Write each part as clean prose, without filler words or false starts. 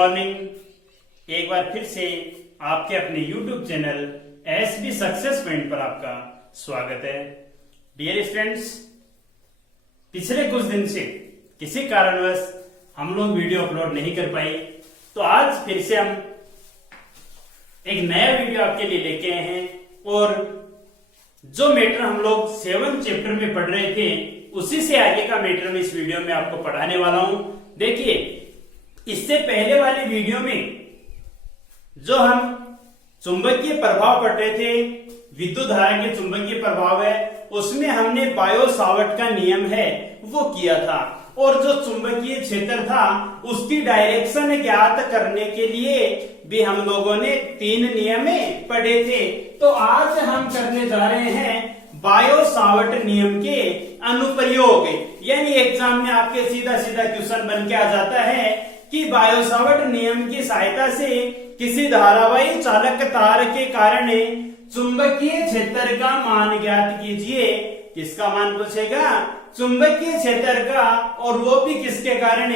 Morning. एक बार फिर से आपके अपने YouTube channel SB success point पर आपका स्वागत है। डियर स्टूडेंट्स, पिछले कुछ दिन से किसी कारणवश हम लोग वीडियो अपलोड नहीं कर पाए, तो आज फिर से हम एक नया वीडियो आपके लिए लेके आए हैं और जो मैटर हम लोग 7th चैप्टर में पढ़ रहे थे उसी से आगे का मैटर मैं इस वीडियो में आपको पढ़ाने वाला हूं। देखिए, इससे पहले वाली वीडियो में जो हम चुंबकीय प्रभाव पढ़ रहे थे, विद्युत धारा के चुंबकीय प्रभाव है, उसमें हमने बायो सावर्ट का नियम है वो किया था और जो चुंबकीय क्षेत्र था उसकी डायरेक्शन ज्ञात करने के लिए भी हम लोगों ने 3 नियम पढ़े थे। तो आज हम करने जा रहे हैं बायो सावर्ट नियम के अनुप्रयोग। यानी एग्जाम में आपके सीधा सीधा क्वेश्चन बन के आ जाता है कि बायो सावर्ट नियम की सहायता से किसी धारावाही चालक तार के कारण चुंबकीय क्षेत्र का मान ज्ञात कीजिए। किसका मान पूछेगा? चुंबकीय क्षेत्र का, और वो भी किसके कारण?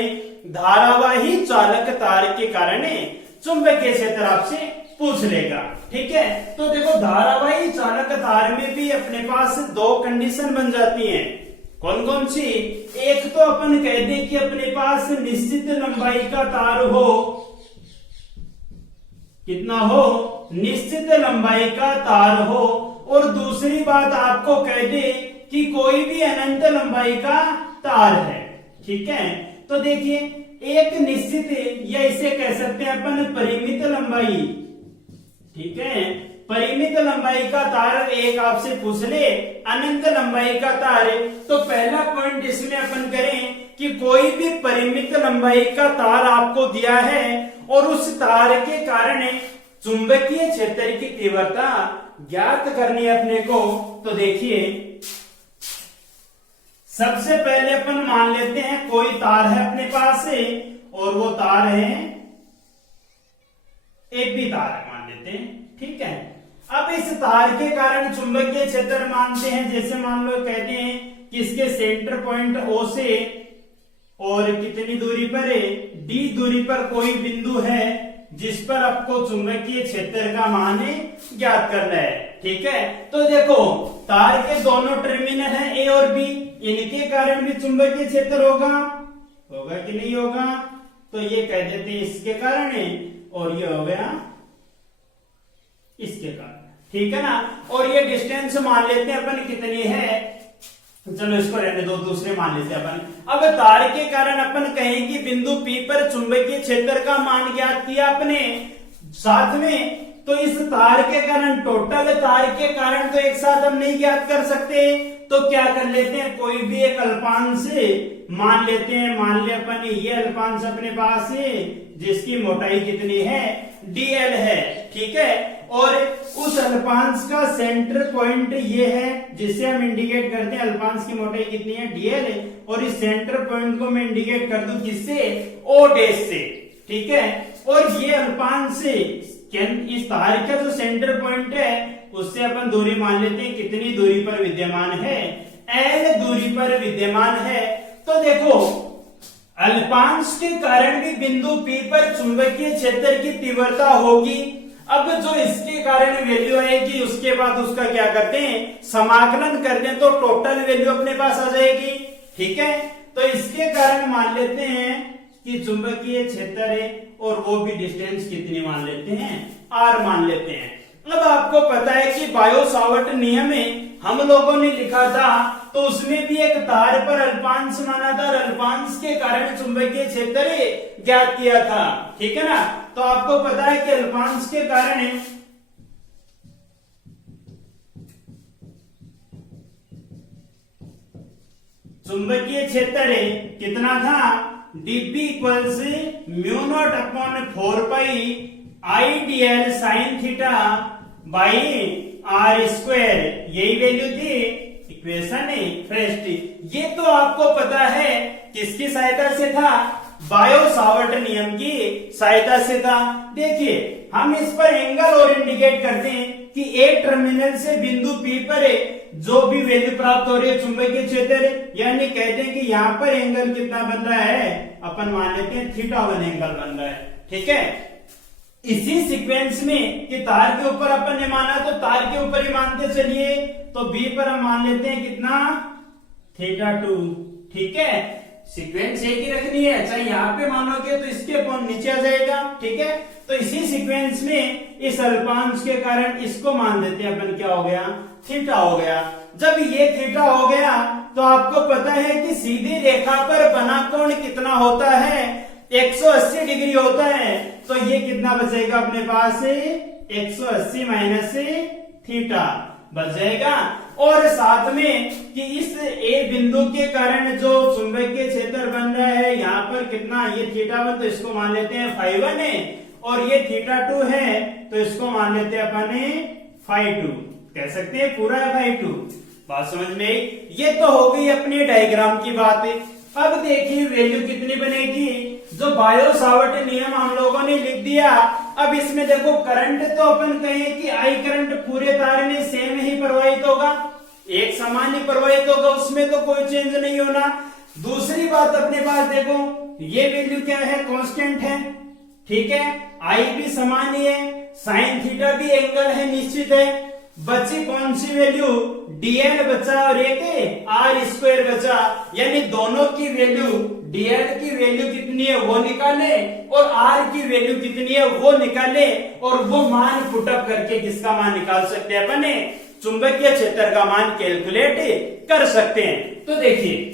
धारावाही चालक तार के कारण चुंबकीय क्षेत्र आपसे पूछ लेगा। ठीक है, तो देखो धारावाही चालक तार में भी अपने पास 2 कंडीशन बन जाती हैं। कौन कौन सी? एक तो अपन कह दें कि अपने पास निश्चित लंबाई का तार हो। कितना हो? निश्चित लंबाई का तार हो। और दूसरी बात आपको कह दे कि कोई भी अनंत लंबाई का तार है। ठीक है, तो देखिए, एक निश्चित, या इसे कह सकते हैं अपन परिमित लंबाई। ठीक है, परिमित लंबाई का तार एक आपसे पूछ ले, अनंत लंबाई का तार। तो पहला पॉइंट इसमें अपन करें कि कोई भी परिमित लंबाई का तार आपको दिया है और उस तार के कारण चुंबकीय क्षेत्र की तीव्रता ज्ञात करनी है अपने को। तो देखिए, सबसे पहले अपन मान लेते हैं कोई तार है अपने पास से, और वो तार है एक भी तार है मान लेते हैं। ठीक है, अब इस तार के कारण चुंबकीय क्षेत्र मानते हैं, जैसे मान लो कहते हैं कि इसके सेंटर पॉइंट O से और कितनी दूरी पर है, D दूरी पर कोई बिंदु है जिस पर आपको चुंबकीय क्षेत्र का मान ज्ञात करना है। ठीक है, तो देखो तार के दोनों टर्मिनल हैं A और B, इनके कारण भी चुंबकीय क्षेत्र होगा कि नहीं होगा? तो ये कह देते हैं इसके कारण है, और ये हो गया इसके कारण। ठीक है ना, और ये डिस्टेंस मान लेते हैं अपन कितनी है, चलो इसको रहने दो, दूसरे मान लेते हैं अपन। अब तार के कारण अपन कहें कि बिंदु P पर चुंबकीय क्षेत्र का मान ज्ञात किया अपने साथ में, तो इस तार के कारण, टोटल तार के कारण तो एक साथ हम नहीं ज्ञात कर सकते, तो क्या कर लेते हैं, कोई भी एक अल्पांश मान लेते हैं। मान ले अपन ये अल्पांश अपने पास है जिसकी मोटाई कितनी है, dl है। ठीक है, और उस अल्पांश का सेंटर पॉइंट ये है जिसे हम इंडिकेट करते हैं, अल्पांश की मोटाई कितनी है, dl है, और इस सेंटर पॉइंट को मैं इंडिकेट कर दूं किससे, O डैश से। ठीक है, और ये अल्पांश से इस तार का जो सेंटर पॉइंट है उससे अपन दूरी मान लेते हैं, कितनी दूरी पर विद्यमान है, L दूरी पर विद्यमान है। तो देखो, अल्पांश के कारण भी बिंदु P पर चुंबकीय क्षेत्र की तीव्रता होगी। अब जो इसके कारण वैल्यू आएगी उसके बाद उसका क्या करते हैं, समाकलन करते हैं, तो टोटल वैल्यू अपने पास आ जाएगी। ठीक है, तो इसके कारण मान लेते हैं कि चुंबकीय क्षेत्र है, और वो भी डिस्टेंस कितनी मान लेते हैं, R मान लेते हैं। अब आपको पता है कि बायो सावर्ट नियम में हम लोगों ने लिखा था, तो उसमें भी एक तार पर अल्पांश माना था और अल्पांश के कारण चुंबकीय क्षेत्र ज्ञात किया था। ठीक है ना, तो आपको पता है कि अल्पांश के कारण चुंबकीय क्षेत्र कितना था, dp equals μ0 upon 4 pi IDL sine theta by R square, यही वैल्यू थी इक्वेशन फर्स्ट। ये तो आपको पता है किसकी सहायता से था, बायो सावर्ट नियम की सहायता से था। देखिए, हम इस पर एंगल और इंडिकेट करते हैं कि एक टर्मिनल से बिंदु P पर जो भी वैल्यू प्राप्त हो रही है चुंबकीय क्षेत्र, यानी कहते हैं कि यहाँ पर एंगल कितना बन रहा है, अपन मान लेते हैं θ1 एंगल बन रहा है। ठीक है। इसी सीक्वेंस में कि तार के ऊपर अपन ने माना तो तार के ऊपर ही मानते चलिए, तो बी पर हम मान लेते हैं कितना θ2, ठीक है। सीक्वेंस एक ही रखनी है, चाहे यहाँ पे मानोगे तो इसके अपॉन नीचे आ जाएगा, ठीक है। तो इसी सीक्वेंस में इस अल्पांश के कारण इसको मान देते हैं अपन, क्या हो गया थीटा हो गया। जब ये थीटा हो गया तो आपको पता है कि सीधी रेखा पर बना कोण कितना होता है, 180 डिग्री होता है। तो ये कितना बचेगा अपने पास 180 माइनस थीटा बच जाएगा। और साथ में कि इस ए बिंदु के कारण जो चुंबकीय क्षेत्र बन रहा है यहाँ पर कितना, ये θ1 तो इसको मान लेते हैं φ1 है, और ये θ2 है तो इसको मान लेते हैं अपन φ2, कह सकते हैं पूरा है φ2। बात समझ में आई? ये तो हो गई अपनी डायग्राम की बात। अब देखिए वैल्यू कितनी बनेगी, जो बायो सावर्ट नियम हम लोगों ने लिख दिया। अब इसमें देखो करंट तो अपन कहें कि आई करंट पूरे तार में सेम ही प्रवाहित होगा, एक समान ही प्रवाहित होगा, उसमें तो कोई चेंज नहीं होना। दूसरी बात अपने पास देखो ये वैल्यू क्या है, कांस्टेंट है, ठीक है। आई भी समान ही है, साइन थीटा भी एंगल है निश्चित है। बची कौन सी वैल्यू, डीएल बचा और एक आर स्क्वायर बचा, यानी दोनों की वैल्यू, डीएल की वैल्यू कितनी है वो निकाले और आर की वैल्यू कितनी है वो निकाले, और वो मान पुटअप करके किसका मान निकाल सकते हैं अपने, चुंबकीय क्षेत्र का मान कैलकुलेट कर सकते हैं। तो देखिए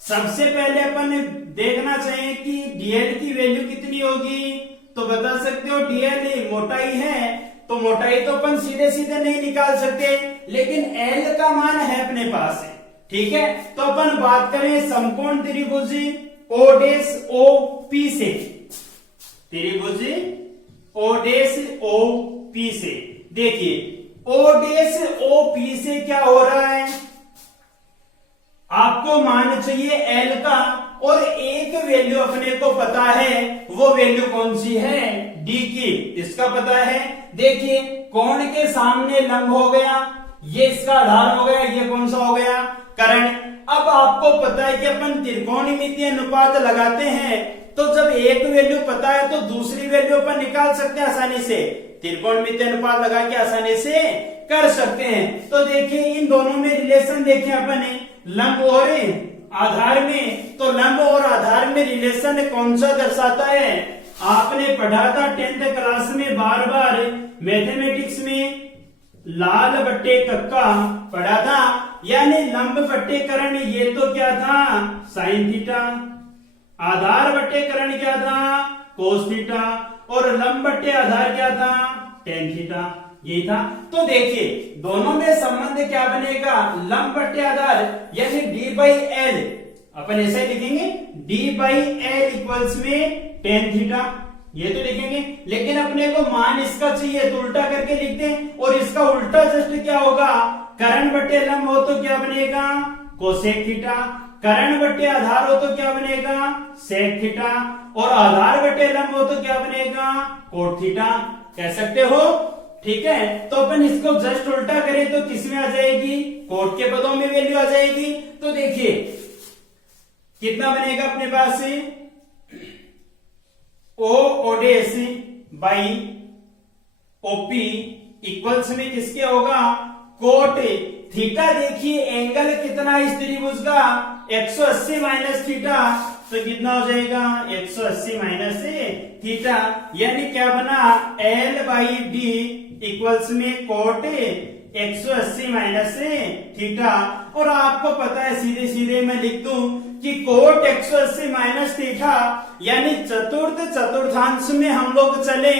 सबसे पहले अपन देखना चाहिए कि डीएल की वैल्यू कितनी होगी, तो बता सकते हो डीएल मोटाई है, तो मोटाई तो अपन सीधे सीधे नहीं निकाल सकते, लेकिन एल का मान है अपने पास है, ठीक है। तो अपन बात करें समकोण त्रिभुज ओ डैश ओ पी से, त्रिभुज ओ डैश ओ पी से, देखिए ओ डैश ओ पी से क्या हो रहा है, आपको मान चाहिए एल का, और एक वैल्यू अपने को पता है, वो वैल्यू कौन सी है, डी की, इसका पता है। देखिए कोण के सामने लंब हो गया, ये इसका आधार हो गया, ये कौन सा हो गया करण। अब आपको पता है कि अपन त्रिकोणमितीय अनुपात लगाते हैं, तो जब एक वैल्यू पता है तो दूसरी वैल्यू अपन निकाल सकते हैं आसानी से, त्रिकोणमितीय अनुपात लगा के आसानी से कर सकते हैं। तो देखिए इन दोनों में रिलेशन देखें अपन, लंब और आधार में, तो लंब और आधार में रिलेशन कौन सा दर्शाता है, आपने पढ़ा था 10th क्लास में, बार बार मैथमेटिक्स में लाल बट्टे कक्का पढ़ा था, यानी लंब बट्टे करण, ये तो क्या था साइन थीटा, आधार बट्टे करण क्या था कोस थीटा, और लंब बट्टे आधार क्या था टेन थीटा, यही था। तो देखिए दोनों में संबंध क्या बनेगा, लंब बट्टे आधार यानी डी बाई एल, अपन ऐसा ही लिखेंगे डी बाई एल इक्वल्स में टेन थीटा, ये तो लिखेंगे। लेकिन अपने को मान इसका चाहिए तो उल्टा करके लिखते हैं, और इसका उल्टा जस्ट क्या होगा, करण बट्टे लंब हो तो क्या बनेगा कोसेक थीटा, करण बट्टे आधार हो तो क्या बनेगा सेक थीटा, और आधार बट्टे लंब हो तो क्या बनेगा कोट थीटा, कह सकते हो, ठीक है। तो अपन इसको जस्ट उल्टा करें तो किसमें आ जाएगी, कोट के पदों में वैल्यू आ जाएगी। तो देखिए कितना बनेगा अपने पास से, ओ ओडेस बाई ओपी इक्वल्स में किसके होगा कोट थीटा। देखिए एंगल कितना इस त्रिभुज का 180 माइनस थीटा, तो कितना हो जाएगा 180 माइनस थीटा, यानी क्या बना एल बाई डी इक्वल्स में कोट 180 माइनस थीटा। और आपको पता है सीधे सीधे मैं लिख दूं कि कोट 180 माइनस थीटा, यानी चतुर्थांश में हम लोग चले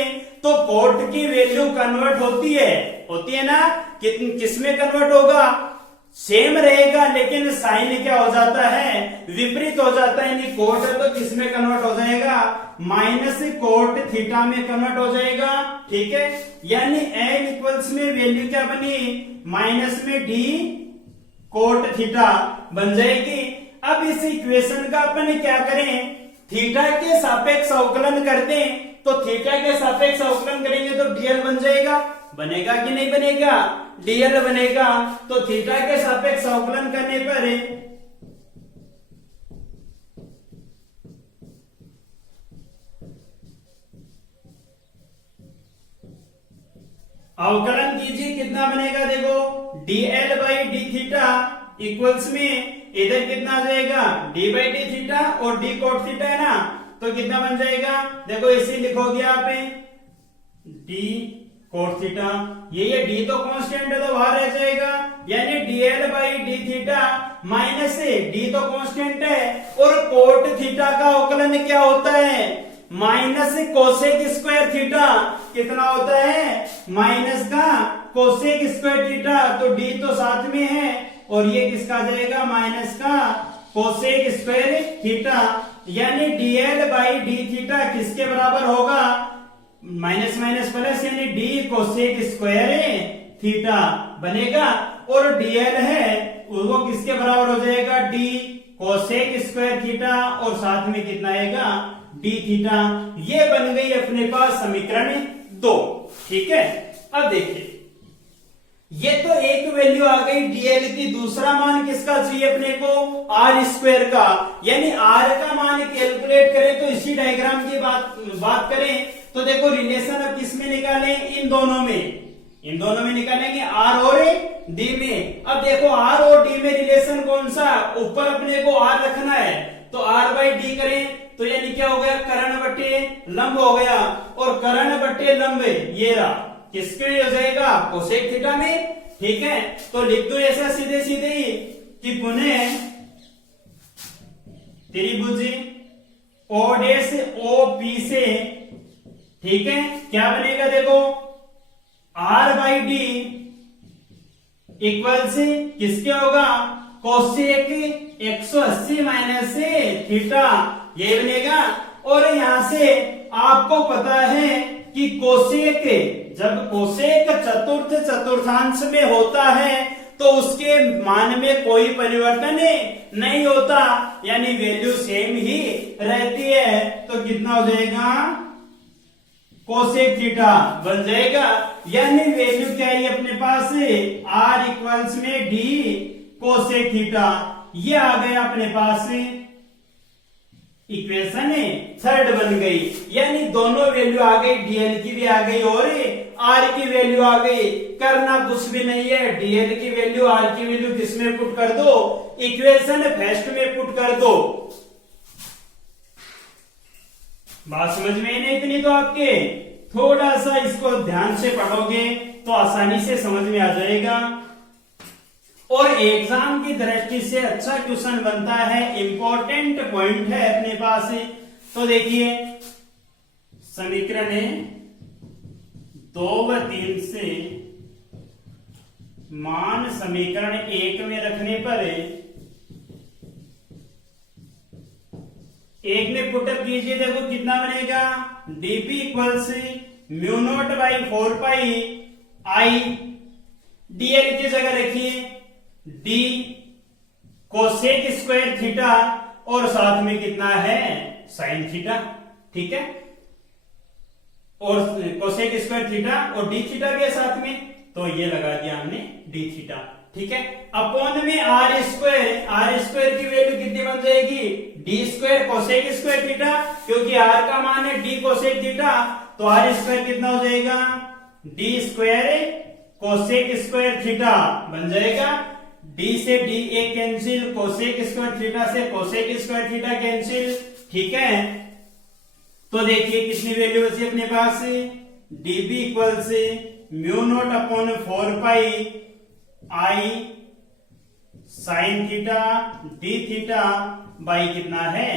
तो कोट की वैल्यू कन्वर्ट होती है ना, किस में कन्वर्ट होगा, सेम रहेगा लेकिन साइन क्या हो जाता है विपरीत हो जाता है, यानी कोट है तो किस में कन्वर्ट हो जाएगा माइनस कोट थीटा में कन्वर्ट हो जाएगा, ठीक है। यानी एल इक्वल्स में वैल्यू क्या बनी माइनस में डी कोट थीटा बन जाएगी। अब इस इक्वेशन का अपन क्या करें, थीटा के सापेक्ष अवकलन करते हैं, तो थीटा के सापेक्ष अवकलन करेंगे तो डीएल बन जाएगा, बनेगा कि नहीं बनेगा, डीएल बनेगा। तो थीटा के सापेक्ष अवकलन करने पर अवकलन कीजिए, कितना बनेगा देखो, dl by D theta equals में इधर कितना आ जाएगा, d बाई डी थीटा और d कोट थीटा है ना, तो कितना बन जाएगा देखो, इसे लिखोगे आप d कोट थीटा, ये d तो कांस्टेंट है तो बाहर रह जाएगा, यानी dl by D theta minus d तो कांस्टेंट है और कोट थीटा का अवकलन क्या होता है, माइनस कोसेक स्क्वायर थीटा, कितना होता है माइनस का कोसेक स्क्वायर थीटा, तो d तो साथ में है और ये किसका आ जाएगा माइनस का कोसेक स्क्वायर थीटा, यानी dl बाई डी थीटा किसके बराबर होगा, माइनस माइनस प्लस, यानी d कोसेक स्क्वायर थीटा बनेगा, और dl है वो किसके बराबर हो जाएगा, d कोसेक स्क्वायर थीटा और साथ में कितना आएगा d थीटा। ये बन गई अपने पास समीकरण 2। ठीक है, अब देखिए ये तो एक वैल्यू आ गई dl की, दूसरा मान किसका चाहिए अपने को, r स्क्वायर का, यानी r का मान कैलकुलेट करें तो इसी डायग्राम की बात करें तो देखो रिलेशन अब किस में निकालें, इन दोनों में निकालेंगे, r और d में। अब देखो r और d में रिलेशन कौन सा, ऊपर अपने को r रखना है तो r बाई डी करें तो यानी क्या हो गया, कर्ण बटे लंब हो गया, और कर्ण बटे लंब ये रहा किसके हो जाएगा, कोसेक थीटा में। ठीक है, तो लिख दो ऐसा सीधे सीधे ही कि पुनः त्रिभुज OD से OP से, ठीक है, क्या बनेगा देखो, r बाई डी इक्वल से किसके होगा, कोसेक 180 माइनस थीटा, ये बनेगा। और यहां से आपको पता है कि कोसेक, जब कोसेक चतुर्थ चतुर्थांश में होता है तो उसके मान में कोई परिवर्तन नहीं होता, यानी वैल्यू सेम ही रहती है, तो कितना हो जाएगा, कोसेक थीटा बन जाएगा, यानी वैल्यू क्या है अपने पास, r इक्वल्स में d कोसेक थीटा, ये आ गया अपने पास इक्वेशन थर्ड बन गई, यानी दोनों वैल्यू आ गई, dl की भी आ गई और r की वैल्यू आ गई। करना कुछ भी नहीं है, dl की वैल्यू r की वैल्यू किसमें पुट कर दो, इक्वेशन फर्स्ट में पुट कर दो। बात समझ में नहीं इतनी तो आपके, थोड़ा सा इसको ध्यान से पढ़ोगे तो आसानी से समझ में आ जाएगा, और एग्जाम की दृष्टि से अच्छा क्वेश्चन बनता है, इंपॉर्टेंट पॉइंट है अपने पास। तो देखिए समीकरण 2 व 3 से मान समीकरण 1 में रखने पर, एक में पुटअप कीजिए, देखो कितना बनेगा, dp equals mu naught by 4 pi I, dl की जगह रखिए d कोसेक स्क्वायर थीटा और साथ में कितना है साइन थीटा। ठीक है, और कोसेक स्क्वायर थीटा और d थीटा भी है साथ में, तो ये लगा दिया हमने d थीटा। ठीक है, अपॉन में r स्क्वायर की वैल्यू कितनी बन जाएगी, d square cosec square theta, क्योंकि r का मान है d कोसेक थीटा, तो r स्क्वायर कितना हो जाएगा, d square cosec square theta बन जाएगा। d से d एक कैंसिल, कोसेक स्क्वायर थीटा से कोसेक स्क्वायर थीटा कैंसिल। ठीक है, तो देखिए कितनी वैल्यू बची अपने पास, db इक्वल से mu not upon 4 pi I sine theta d theta by कितना है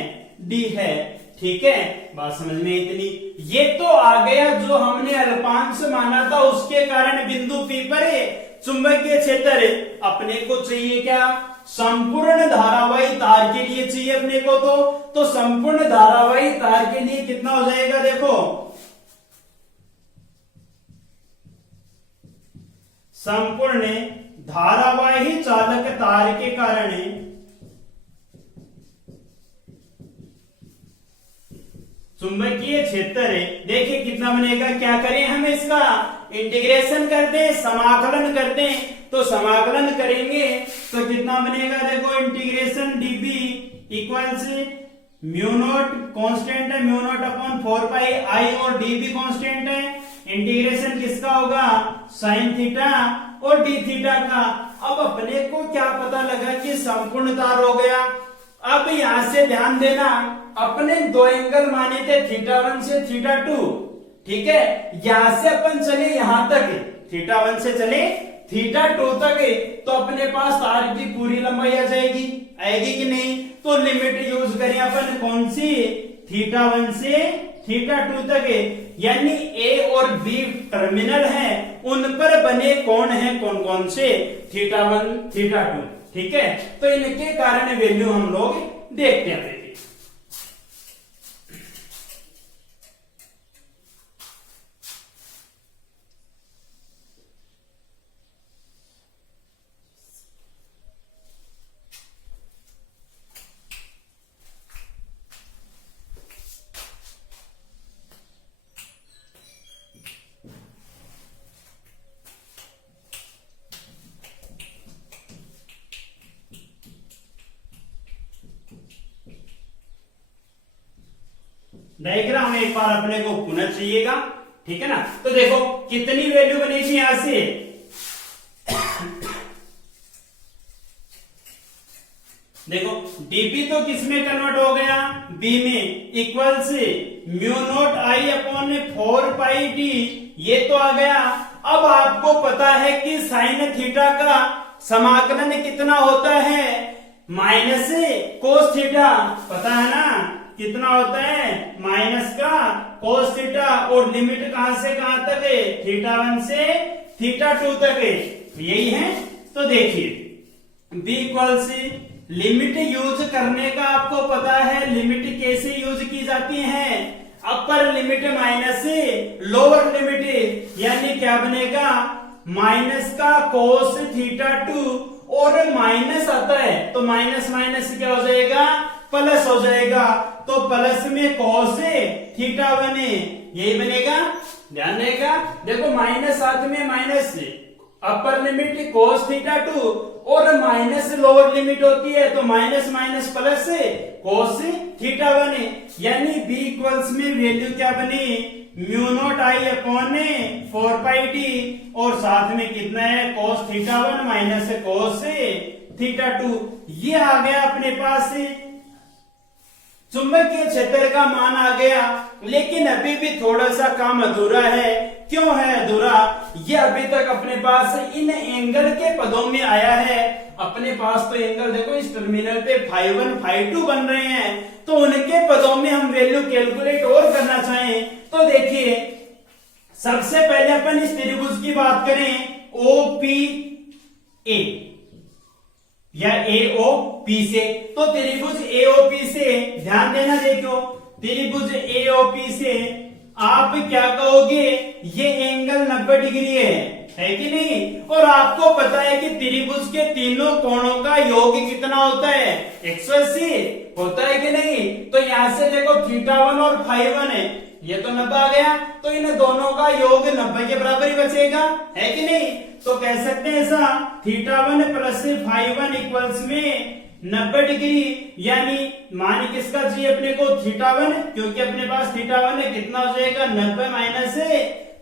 d है। ठीक है, बात समझ में इतनी। ये तो आ गया जो हमने अल्पांश माना था, उसके कारण बिंदु P पर चुंबकीय क्षेत्र अपने को चाहिए क्या, संपूर्ण धारावाही तार के लिए चाहिए अपने को, तो संपूर्ण धारावाही तार के लिए कितना हो जाएगा, देखो संपूर्ण धारावाही चालक तार के कारण चुंबकीय क्षेत्र, देखिए कितना बनेगा, क्या करें हम इसका इंटीग्रेशन कर दें, समाकलन कर दें, तो समाकलन करेंगे तो कितना बनेगा, देखो integration db equals mu naught constant है, म्यू नॉट अपॉन 4 पाई आई और d भी कांस्टेंट है, इंटीग्रेशन किसका होगा, साइन थीटा और डी थीटा का। अब अपने को क्या पता लगा कि संपूर्ण तार हो गया। अब यहां से ध्यान देना, अपने दो एंगल माने थे θ1 से θ2, ठीक है। यहां से अपन चले यहां तक, θ1 से चले θ2 तक, तो अपने पास तार की पूरी लंबाई आ जाएगी, आएगी कि नहीं। तो लिमिट यूज करें अपन कौन सी, θ1 से θ2 तक, यानी ए और बी टर्मिनल हैं, उन पर बने कोण हैं कौन कौन से, θ1 θ2, ठीक है। तो इनके कारण वैल्यू हम लोग देखते हैं। डायग्राम एक बार अपने को पुनः चाहिएगा, ठीक है ना। तो देखो कितनी वैल्यू बनेगी यहां से, देखो dB तो किसमें कन्वर्ट हो गया, B में, इक्वल से μ0I/4πd, ये तो आ गया। अब आपको पता है कि साइन थीटा का समाकलन कितना होता है, माइनस कोस थीटा, पता है ना कितना होता है, माइनस का कोस थीटा, और लिमिट कहां से कहां तक है, θ1 से θ2 तक है, यही है। तो देखिए B इक्वल से लिमिट यूज करने का आपको पता है, लिमिट कैसे यूज की जाती है, upper limit minus lower limit, यानी क्या बनेगा, माइनस का कोस θ2, और माइनस आता है तो माइनस माइनस क्या हो जाएगा, प्लस हो जाएगा। तो प्लस में कोस θ1, यही बनेगा, ध्यान रहेगा। देखो माइनस साथ में माइनस, अपर लिमिट कोस θ2 और माइनस लोअर लिमिट होती है, तो माइनस माइनस प्लस कोस θ1, यानी B इक्वल्स में वैल्यू क्या बनी, μ0I/4πd, और साथ में कितना है, कोस θ1 माइनस कोस θ2। ये आ गया अपने पास, चुंबकीय क्षेत्र का मान आ गया। लेकिन अभी भी थोड़ा सा काम अधूरा है। क्यों है अधूरा, ये अभी तक अपने पास इन एंगल के पदों में आया है। अपने पास तो एंगल देखो इस टर्मिनल पे φ1 φ2 बन रहे हैं, तो उनके पदों में हम वैल्यू कैलकुलेट और करना चाहें तो देखिए, सबसे पहले अपन इस त्रिभुज की बात करें, OPA या AOP से, तो त्रिभुज AOP से ध्यान देना, देखो त्रिभुज AOP से आप क्या कहोगे, ये एंगल 90 डिग्री है कि नहीं। और आपको पता है कि त्रिभुज के तीनों कोणों का योग कितना होता है, 180 होता है कि नहीं। तो यहां से देखो θ1 और φ1 है, ये तो 90 आ गया, तो इन दोनों का योग 90 के बराबर ही बचेगा, है कि नहीं। तो कह सकते हैं ऐसा, θ1 प्लस φ1 इक्वल्स में 90 डिग्री, यानी मान किसका चाहिए अपने को, θ1, क्योंकि अपने पास θ1 है, कितना हो जाएगा, 90 माइनस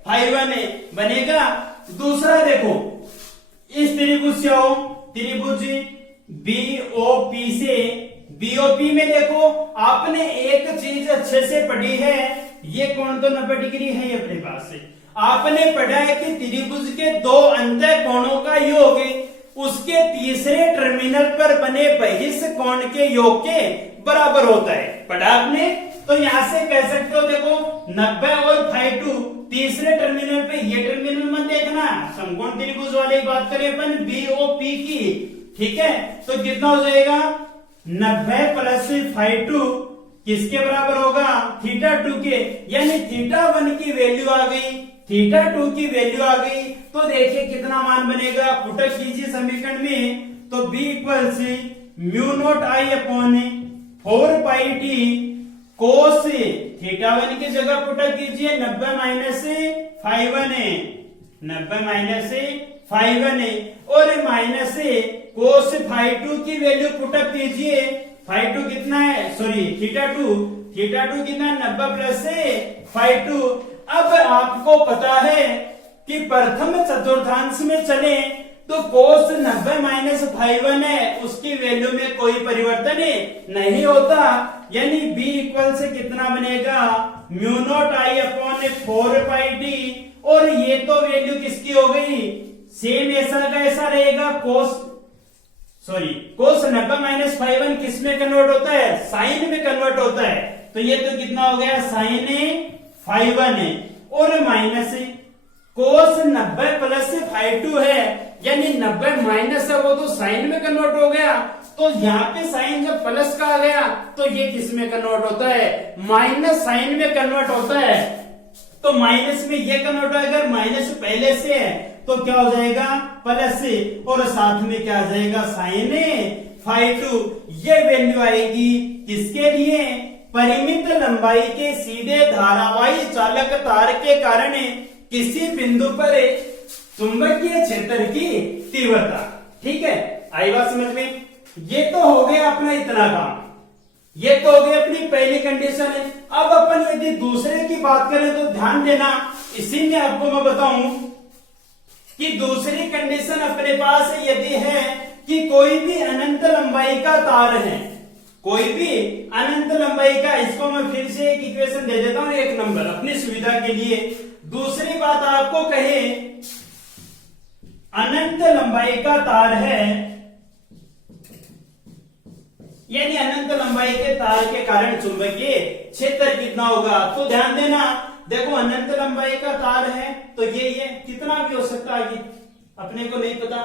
φ1 बनेगा। दूसरा देखो, इस त्रिभुज से आओ, त्रिभुज BOP से, BOP में देखो आपने एक चीज अच्छे से पढ़ी है, ये कोण तो 90 डिग्री है ये अपने पास से। आपने पढ़ा है कि त्रिभुज के दो अंतः कोणों का योग उसके तीसरे टर्मिनल पर बने बहिष कोण के योग के बराबर होता है, पढ़ा आपने। तो यहां से कह सकते हो, देखो 90 और φ2 तीसरे टर्मिनल पे, ये टर्मिनल मत देखना, समकोण त्रिभुज वाली बात करें अपन BOP की, ठीक है। तो कितना हो जाएगा, 90 प्लस φ2 किसके बराबर होगा, θ2 के, यानी θ1 की वैल्यू आ गई, θ2 की वैल्यू आ गई। तो देखिए कितना मान बनेगा, पुटअप कीजिए समीकरण में, तो B इक्वल्स μ0I/4πd कोस θ1 की जगह पुटअप कीजिए 90 माइनस φ1 है, 90 माइनस φ1 है, और माइनस कोस φ2 की वैल्यू पुटअप कीजिए, φ2 कितना है, सॉरी θ2 कितना है, 90 प्लस φ2। अब आपको पता है कि प्रथम चतुर्थांश में चले तो cos 90 माइनस 5 है उसकी वैल्यू में कोई परिवर्तन नहीं होता, यानी b इक्वल से कितना बनेगा mu naught I upon 4πd, और ये तो वैल्यू किसकी हो गई, सेम ऐसा का ऐसा रहेगा। cos 90 माइनस 5 किस में कन्वर्ट होता है, साइन में कन्वर्ट होता है, तो ये तो कितना हो गया साइन 5 है, और माइनस cos 90 प्लस 5 है, यानी 90 माइनस है वो तो साइन में कन्वर्ट हो गया, तो यहाँ पे साइन जब प्लस का आ गया तो ये किस में कन्वर्ट होता है, माइनस साइन में कन्वर्ट होता है, तो माइनस में ये कन्वर्ट होगा, अगर माइनस पहले से है तो क्या हो जाएगा प्लस से, और साथ में क्या आ जाएगा साइन 5। ये वैल्यू आएगी किसके लिए, परिमित लंबाई के सीधे धारावाही चालक तार के कारण किसी बिंदु पर चुंबकीय क्षेत्र की तीव्रता। ठीक है, आई बात समझ में। ये तो हो गया अपना इतना काम, ये तो हो गई अपनी पहली कंडीशन है। अब अपन यदि दूसरे की बात करें तो ध्यान देना, इसी में आपको मैं बताऊं कि दूसरी कंडीशन अपने पास यदि है कि कोई भी अनंत लंबाई का तार है, कोई भी अनंत लंबाई का, इसको मैं फिर से एक इक्वेशन दे देता हूं 1 नंबर अपनी सुविधा के लिए। दूसरी बात आपको कहे अनंत लंबाई का तार है, यानी अनंत लंबाई के तार के कारण चुंबकीय क्षेत्र कितना होगा, तो ध्यान देना, देखो अनंत लंबाई का तार है तो ये कितना भी हो सकता है, अपने को नहीं पता,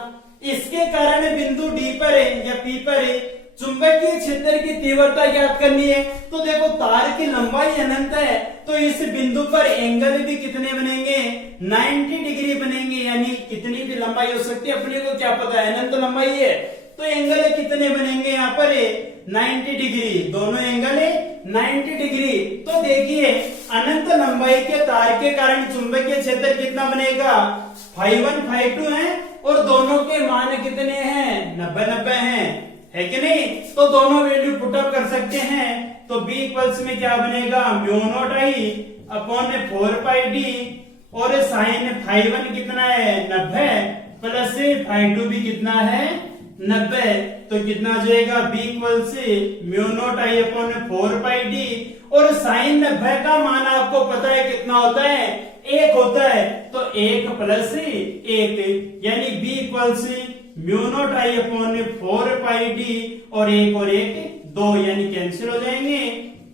इसके कारण बिंदु डी पर है या पी पर है चुंबकीय क्षेत्र की तीव्रता ज्ञात करनी है। तो देखो तार की लंबाई अनंत है तो इस बिंदु पर एंगल भी कितने बनेंगे 90 डिग्री बनेंगे, यानी कितनी भी लंबाई हो सकती है, अपने को क्या पता है अनंत लंबाई है तो एंगल कितने बनेंगे यहाँ पर 90 डिग्री, दोनों एंगल 90 डिग्री। तो देखिए अनंत लंबाई के तार के कारण चुंबकीय क्षेत्र कितना बनेगा 5 2 है, और दोनों के मान कितने हैं 90 है कि नहीं, तो दोनों वैल्यू पुटअप कर सकते हैं। तो b इक्वल्स में क्या बनेगा mu naught I upon 4πd, और साइन 5 कितना है 90 प्लस 5 भी कितना है 90, तो कितना आ जाएगा b इक्वल से mu naught I upon 4πd, और साइन 90 का मान आपको पता है कितना होता है 1 होता है, तो 1 प्लस 1, यानी b इक्वल से mu naught I upon 4πd, और 1 2, यानी कैंसिल हो जाएंगे,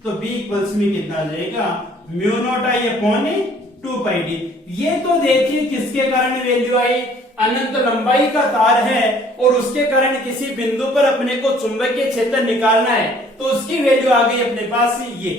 तो b इक्वल्स में कितना आ जाएगा mu naught I upon 2πd। ये तो देखिए किसके कारण वैल्यू आई, अनंत लंबाई का तार है और उसके कारण किसी बिंदु पर अपने को चुंबकीय क्षेत्र निकालना है, तो उसकी वैल्यू आ गई अपने पास ये।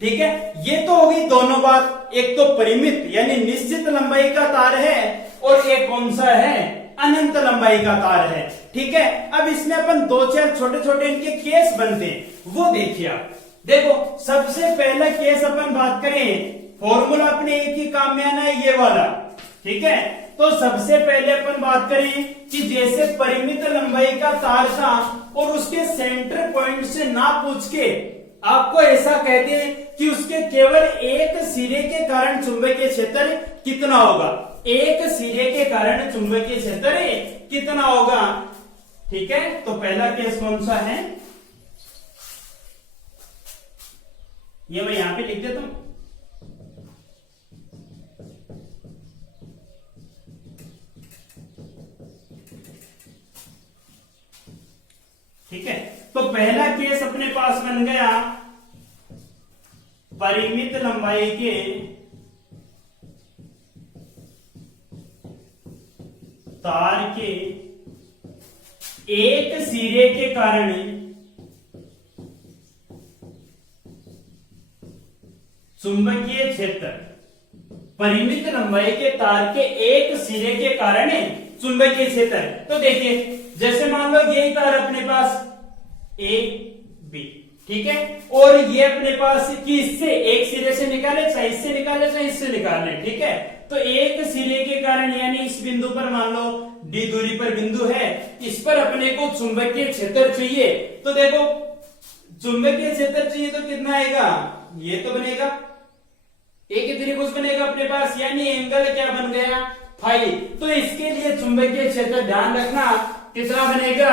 ठीक है, ये तो हो गई दोनों बात, एक तो परिमित यानी निश्चित लंबाई का तार है और एक कौन सा है अनंत लंबाई का तार है। ठीक है, अब इसमें अपन 2-4 छोटे छोटे इनके केस बनते हैं, वो देखिए आप। देखो सबसे पहला केस अपन बात करें, फॉर्मूला अपने एक ही काम में आना है ये वाला। ठीक है, तो सबसे पहले अपन बात करें कि जैसे परिमित लंबाई का तार था और उसके सेंटर पॉइंट से ना पूछ के आपको ऐसा कहते हैं कि उसके केवल एक सिरे के कारण चुंबकीय क्षेत्र कितना होगा, एक सिरे के कारण चुंबकीय क्षेत्र कितना होगा। ठीक है, तो पहला केस कौन सा है, ये मैं यहां पे लिख देता हूं। ठीक है, तो पहला केस अपने पास बन गया परिमित लंबाई के तार के एक सिरे के कारण चुंबकीय क्षेत्र, परिमित लंबाई के तार के एक सिरे के कारण चुंबकीय क्षेत्र। तो देखिए जैसे मान लो यही तार अपने पास ए बी, ठीक है, और ये अपने पास कि इससे एक सिरे से निकाले, चाहे इससे निकाले चाहे इससे निकाले। ठीक है, तो एक सिरे के कारण यानी इस बिंदु पर मान लो डी दूरी पर बिंदु है, इस पर अपने को चुंबकीय क्षेत्र चाहिए। तो देखो चुंबकीय क्षेत्र चाहिए तो कितना आएगा, ये तो बनेगा, ए कितनी कुछ बनेगा अपने पास, यानी एंगल क्या बन गया, फाई। तो इसके लिए चुंबकीय क्षेत्र ध्यान रखना कितना बनेगा,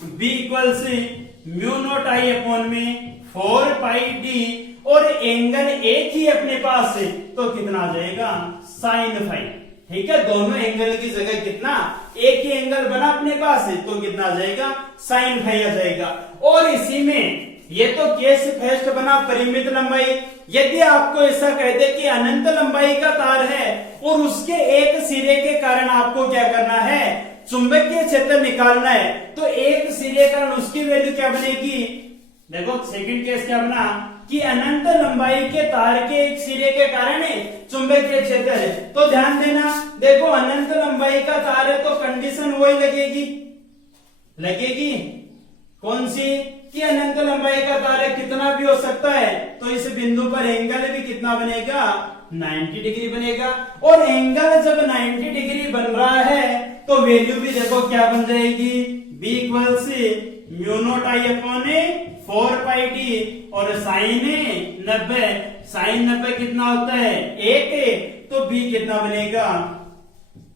B equals mu naught I upon में 4 पाई डी, और एंगल एक ही अपने पास है तो कितना आ जाएगा, साइन फाई। ठीक है, दोनों एंगल की जगह कितना, एक ही एंगल बना अपने पास है तो कितना आ जाएगा, साइन फाई आ जाएगा। और इसी में ये तो केस फर्स्ट बना परिमित लंबाई। यदि आपको ऐसा कह दे कि अनंत लंबाई का तार है और उसके एक सिरे के कारण आपको क्या करना है, चुंबकीय क्षेत्र निकालना है, तो एक सिरे कारण उसकी वैल्यू क्या बनेगी, देखो सेकंड केस क्या बना कि अनंत लंबाई के तार के एक सिरे के कारण चुंबकीय क्षेत्र है। तो ध्यान देना, देखो अनंत लंबाई का तार है तो कंडीशन वही लगेगी कौन सी, कि अनंत लंबाई का तार है, कितना भी हो सकता है, तो इस बिंदु पर एंगल भी कितना बनेगा, 90 डिग्री बनेगा। और एंगल जब 90 डिग्री बन रहा है तो वैल्यू भी देखो क्या बन जाएगी, B इक्वल से mu naught I upon 4 pi D, और साइन 90, साइन 90 कितना होता है, 1, तो B कितना बनेगा,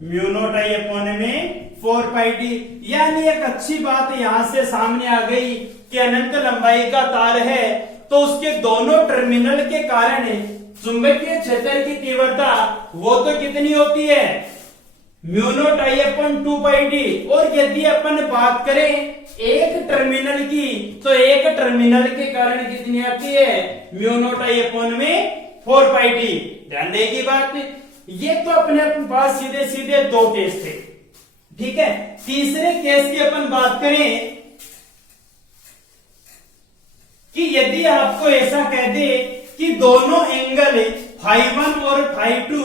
म्यू नॉट आई अपॉन में 4 पाई डी। यानी एक अच्छी बात यहां से सामने आ गई कि अनंत लंबाई का तार है तो उसके दोनों टर्मिनल के कारण चुंबकीय क्षेत्र की तीव्रता वो तो कितनी होती है, mu naught I upon 2 pi D. और यदि अपन बात करें एक टर्मिनल की, तो एक टर्मिनल के कारण कितनी आती है, म्यू नॉट आई अपॉन में 4 पाई डी। ध्यान देगी बात, ये तो अपने पास सीधे सीधे दो केस थे। ठीक है, तीसरे केस की अपन बात करें कि यदि आपको ऐसा कह दे कि दोनों एंगल φ1 और φ2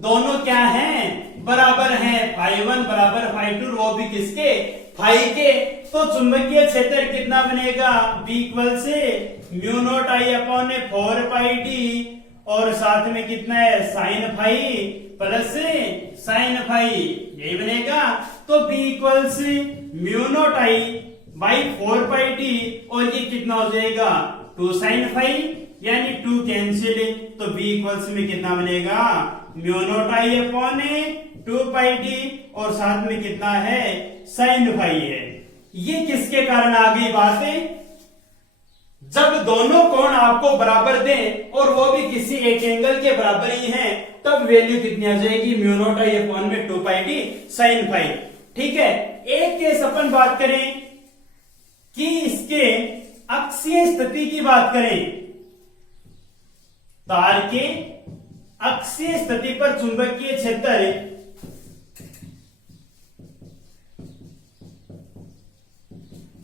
दोनों क्या हैं, बराबर हैं, φ1 बराबर φ2, वो भी किसके, फाई के। तो चुंबकीय क्षेत्र कितना बनेगा, B इक्वल से mu naught I upon 4 pi D, और साथ में कितना है, sine phi plus sine phi, यही बनेगा। तो B इक्वल से mu naught I by 4 pi D, और ये कितना हो जाएगा, 2 साइन फाई, यानी 2 कैंसिल, तो B इक्वल्स में कितना बनेगा, mu naught I upon 2 pi D, और साथ में कितना है, साइन फाई है। ये किसके कारण आ गई बात है, जब दोनों कोण आपको बराबर दें और वो भी किसी एक एंगल के बराबर ही हैं, तब वैल्यू कितनी आ जाएगी, म्यू नॉट आई अपॉन में 2 पाई डी साइन फाई। ठीक है, एक केस अपन बात करें कि इसके अक्षीय स्थिति की बात करें, तार के अक्षीय स्थिति पर चुंबकीय क्षेत्र,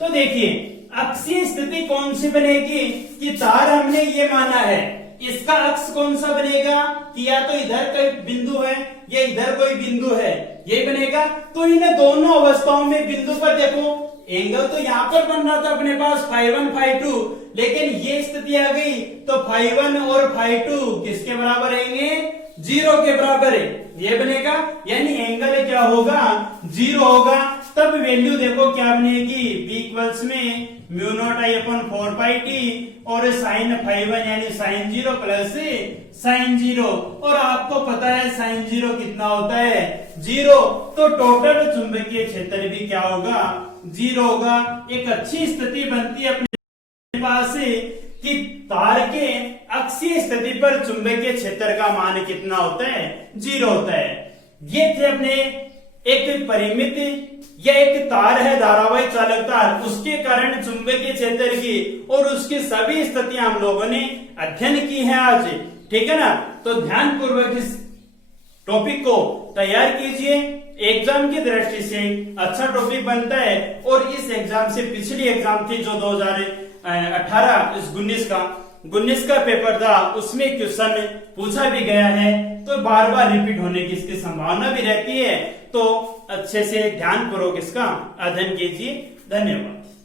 तो देखिए अक्षीय स्थिति कौन सी बनेगी कि तार हमने ये माना है, इसका अक्ष कौन सा बनेगा कि या तो इधर कोई बिंदु है या इधर कोई बिंदु है, ये बनेगा। तो इन दोनों अवस्थाओं में बिंदु पर देखो एंगल तो यहां पर बन रहा था अपने पास φ1 φ2, लेकिन ये स्थिति आ गई तो φ1 और φ2 किसके बराबर रहेंगे, 0 के बराबर है, ये बनेगा। यानी एंगल क्या होगा, 0 होगा। तब वैल्यू देखो क्या बनेगी, B इक्वल्स में mu naught I upon 4 pi D, और साइन φ1 यानी साइन 0 प्लस साइन 0, और आपको पता है साइन 0 कितना होता है, 0। तो टोटल चुंबकीय क्षेत्र भी क्या होगा, 0 होगा। एक अच्छी स्थिति बनती है अपने पास कि तार के अक्षीय स्थिति पर चुंबकीय क्षेत्र का मान कितना होता है, 0 होता है। ये थे अपने एक परिमित या एक तार है धारावाही चालक तार, उसके कारण चुंबकीय क्षेत्र की और उसकी सभी स्थितियां हम लोगों ने अध्ययन की है आज। ठीक है ना, तो ध्यान पूर्वक इस टॉपिक को तैयार कीजिए, एग्जाम की दृष्टि से अच्छा टॉपिक बनता है। और इस एग्जाम से पिछली एग्जाम थी जो 2018 इस 19 का पेपर था, उसमें क्वेश्चन पूछा भी गया है, तो बार बार रिपीट होने की इसकी संभावना भी रहती है। तो अच्छे से ध्यान पूर्वक इसका अध्ययन कीजिए। धन्यवाद।